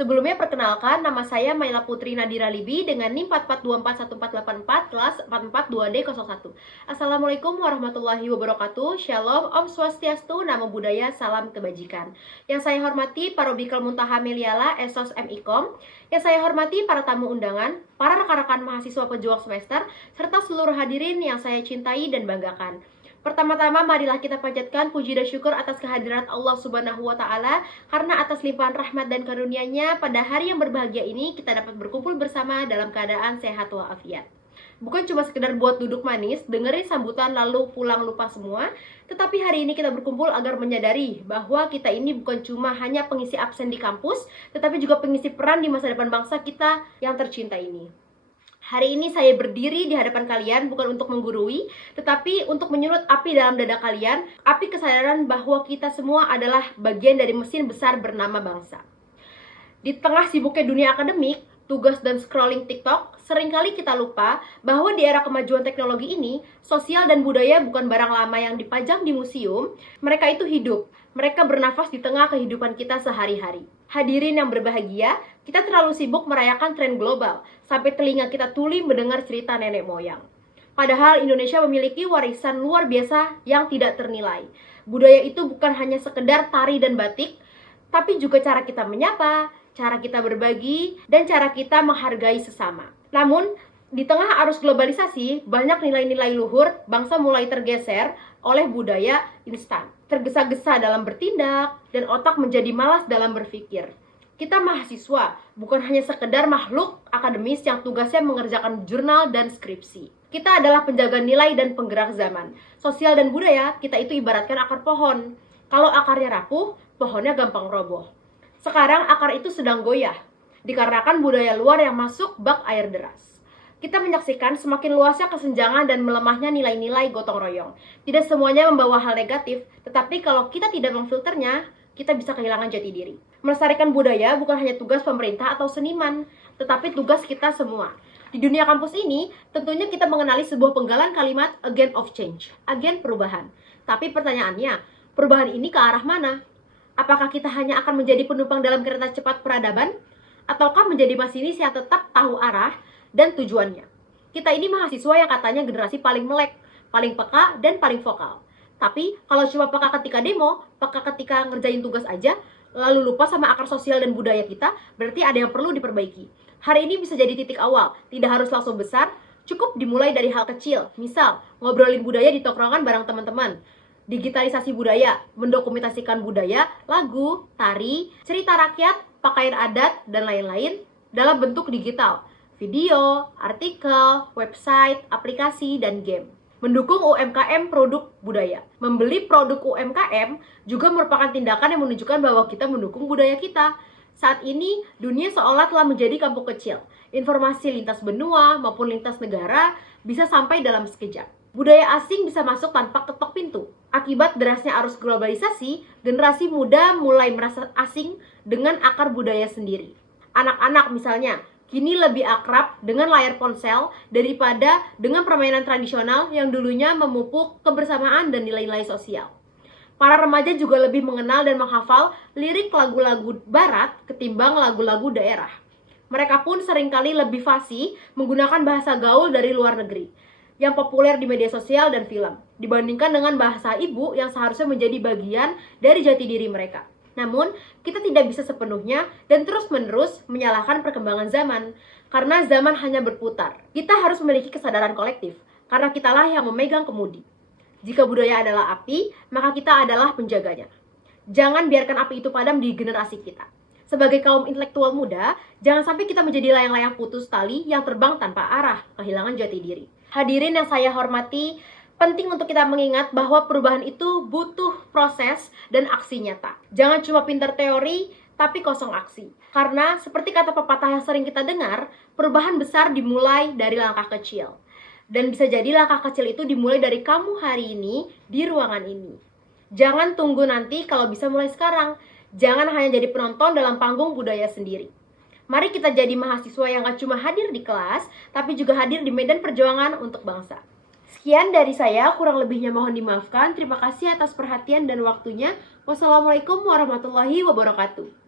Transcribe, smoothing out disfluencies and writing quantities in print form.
Sebelumnya perkenalkan, nama saya Maila Putri Nadira Libi dengan NIM 44241484 kelas 442D01. Assalamualaikum warahmatullahi wabarakatuh. Shalom, Om Swastiastu, Namo Buddhaya, Salam Kebajikan. Yang saya hormati para Bikal Muntaha Meliala, Esos MIKOM. Yang saya hormati para tamu undangan, para rekan-rekan mahasiswa pejuang semester, serta seluruh hadirin yang saya cintai dan banggakan. Pertama-tama marilah kita panjatkan puji dan syukur atas kehadiran Allah Subhanahu wa Ta'ala, karena atas limpahan rahmat dan karunia-Nya pada hari yang berbahagia ini kita dapat berkumpul bersama dalam keadaan sehat walafiat. Bukan cuma sekedar buat duduk manis, dengerin sambutan lalu pulang lupa semua, tetapi hari ini kita berkumpul agar menyadari bahwa kita ini bukan cuma hanya pengisi absen di kampus, tetapi juga pengisi peran di masa depan bangsa kita yang tercinta ini. Hari ini saya berdiri di hadapan kalian bukan untuk menggurui, tetapi untuk menyulut api dalam dada kalian, api kesadaran bahwa kita semua adalah bagian dari mesin besar bernama bangsa. Di tengah sibuknya dunia akademik, tugas dan scrolling TikTok, seringkali kita lupa bahwa di era kemajuan teknologi ini, sosial dan budaya bukan barang lama yang dipajang di museum, mereka itu hidup. Mereka bernafas di tengah kehidupan kita sehari-hari. Hadirin yang berbahagia, kita terlalu sibuk merayakan tren global, sampai telinga kita tuli mendengar cerita nenek moyang. Padahal Indonesia memiliki warisan luar biasa yang tidak ternilai. Budaya itu bukan hanya sekedar tari dan batik, tapi juga cara kita menyapa, cara kita berbagi, dan cara kita menghargai sesama. Namun, di tengah arus globalisasi, banyak nilai-nilai luhur bangsa mulai tergeser oleh budaya instan. Tergesa-gesa dalam bertindak, dan otak menjadi malas dalam berpikir. Kita mahasiswa, bukan hanya sekedar makhluk akademis yang tugasnya mengerjakan jurnal dan skripsi. Kita adalah penjaga nilai dan penggerak zaman. Sosial dan budaya, kita itu ibaratkan akar pohon. Kalau akarnya rapuh, pohonnya gampang roboh. Sekarang akar itu sedang goyah, dikarenakan budaya luar yang masuk bak air deras. Kita menyaksikan semakin luasnya kesenjangan dan melemahnya nilai-nilai gotong royong. Tidak semuanya membawa hal negatif, tetapi kalau kita tidak memfilternya, kita bisa kehilangan jati diri. Melestarikan budaya bukan hanya tugas pemerintah atau seniman, tetapi tugas kita semua. Di dunia kampus ini, tentunya kita mengenali sebuah penggalan kalimat agent of change, agen perubahan. Tapi pertanyaannya, perubahan ini ke arah mana? Apakah kita hanya akan menjadi penumpang dalam kereta cepat peradaban? Ataukah menjadi masinis yang tetap tahu arah dan tujuannya? Kita ini mahasiswa yang katanya generasi paling melek, paling peka, dan paling vokal. Tapi kalau cuma peka ketika demo, peka ketika ngerjain tugas aja, lalu lupa sama akar sosial dan budaya kita, berarti ada yang perlu diperbaiki. Hari ini bisa jadi titik awal, tidak harus langsung besar, cukup dimulai dari hal kecil. Misal, ngobrolin budaya di tongkrongan bareng teman-teman. Digitalisasi budaya, mendokumentasikan budaya, lagu, tari, cerita rakyat, pakaian adat, dan lain-lain dalam bentuk digital. Video, artikel, website, aplikasi, dan game. Mendukung UMKM produk budaya. Membeli produk UMKM juga merupakan tindakan yang menunjukkan bahwa kita mendukung budaya kita. Saat ini, dunia seolah telah menjadi kampung kecil. Informasi lintas benua maupun lintas negara bisa sampai dalam sekejap. Budaya asing bisa masuk tanpa ketok pintu. Akibat derasnya arus globalisasi, generasi muda mulai merasa asing dengan akar budaya sendiri. Anak-anak misalnya, kini lebih akrab dengan layar ponsel daripada dengan permainan tradisional yang dulunya memupuk kebersamaan dan nilai-nilai sosial. Para remaja juga lebih mengenal dan menghafal lirik lagu-lagu barat ketimbang lagu-lagu daerah. Mereka pun seringkali lebih fasih menggunakan bahasa gaul dari luar negeri yang populer di media sosial dan film, dibandingkan dengan bahasa ibu yang seharusnya menjadi bagian dari jati diri mereka. Namun, kita tidak bisa sepenuhnya dan terus-menerus menyalahkan perkembangan zaman, karena zaman hanya berputar. Kita harus memiliki kesadaran kolektif, karena kitalah yang memegang kemudi. Jika budaya adalah api, maka kita adalah penjaganya. Jangan biarkan api itu padam di generasi kita. Sebagai kaum intelektual muda, jangan sampai kita menjadi layang-layang putus tali yang terbang tanpa arah, kehilangan jati diri. Hadirin yang saya hormati, penting untuk kita mengingat bahwa perubahan itu butuh proses dan aksi nyata. Jangan cuma pintar teori, tapi kosong aksi. Karena seperti kata pepatah yang sering kita dengar, perubahan besar dimulai dari langkah kecil. Dan bisa jadi langkah kecil itu dimulai dari kamu hari ini di ruangan ini. Jangan tunggu nanti, kalau bisa mulai sekarang. Jangan hanya jadi penonton dalam panggung budaya sendiri. Mari kita jadi mahasiswa yang gak cuma hadir di kelas, tapi juga hadir di medan perjuangan untuk bangsa. Sekian dari saya, kurang lebihnya mohon dimaafkan. Terima kasih atas perhatian dan waktunya. Wassalamualaikum warahmatullahi wabarakatuh.